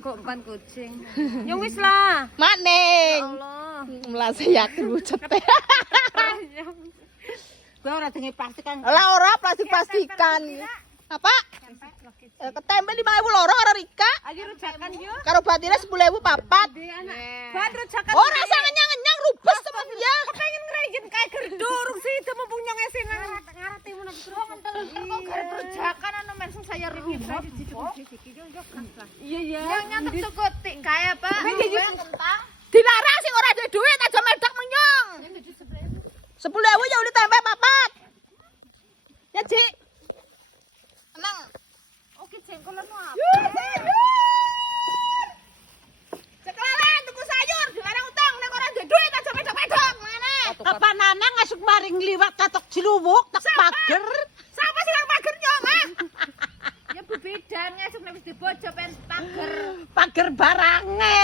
kok umpan kucing. Ya wis lah. Maning. Ya Allah. Melase yakin wucet. Gua ora dengi plastikan. Lah ora plastik-plastikan. Apa? Ketempel 5.000 loro karo Rika. Ayo rujakan yo. Karo batine 10.000 papat. Ban rujakan. Ora usah ngenyang-ngenyang rubes temen ya. Pengen ngrejit kae gerdurung sih itu mumpung nyong esin ngaratimu nek suruh kentel. Kok garep rujakan ana mensung saya ringi. Iya ya. Yang nyatek sukutik kae, Pak. Kentang. Dilarang sing ora duwe duit aja medhak menyong. 10.000 ya udah tempe papat. Ya, Cik. Tenang. Oke, jengkolan apa? Sekelan tuku sayur dilarang utang nek ora duwe duit aja medhak-medhak. Mana? Kapan anak ngasuk maring liwat katok ciluwuk tak pager. Sapa sing nang pager nyong, ah? Ya bebedan ngasuk nek wis dibojo pen pager. Pager barange.